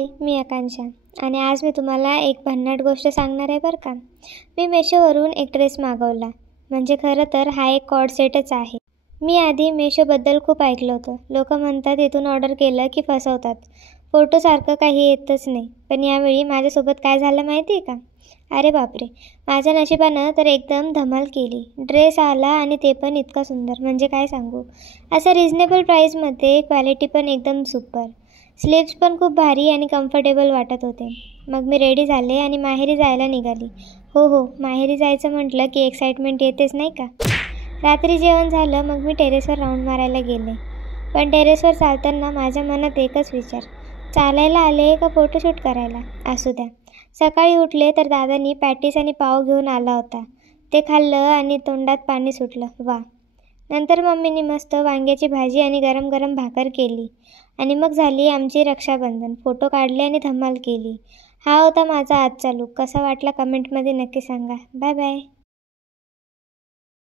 हाय, मी आकांक्षा आणि आज मी तुम्हाला एक भन्नाट गोष्ट सांगणार आहे बरं का. मी मेशोवरून एक ड्रेस मागवला. म्हणजे खरं तर हा एक कॉर्ड सेटच आहे. मी आधी मेशोबद्दल खूप ऐकलं होतं. लोक म्हणतात इथून ऑर्डर केलं की फसवतात. फोटोसारखं काही येतच नाही. पण यावेळी माझ्यासोबत काय झालं माहिती आहे का? अरे बापरे, माझ्या नशिबानं तर एकदम धमाल केली. ड्रेस आला आणि ते पण इतका सुंदर, म्हणजे काय सांगू. असं रिजनेबल प्राईसमध्ये, क्वालिटी पण एकदम सुपर. स्लीव्स पण खूप भारी आणि कम्फर्टेबल वाटत होते. मग मी रेडी झाले आणि माहेरी जायला निघाली. हो, माहेरी जायचं म्हटलं की एक्साइटमेंट येतेच नाही का. रात्री जेवण झालं, मग मी टेरेसवर राऊंड मारायला गेले. पण टेरेसवर चालताना माझ्या मनात एकच विचार, चालायला आले का फोटोशूट करायला. असू द्या. सकाळी उठले तर दादांनी पॅटीस आणि पाव घेऊन आला होता. ते खाल्लं आणि तोंडात पाणी सुटलं. वा. नंतर मम्मीने मस्त वांग्याची भाजी आणि गरम गरम भाकर केली. आणि मग झाली आमची रक्षाबंधन. फोटो काढले आणि धमाल केली. हा होता माझा आजचा लूक. कसा वाटला कमेंटमध्ये नक्की सांगा. Bye bye.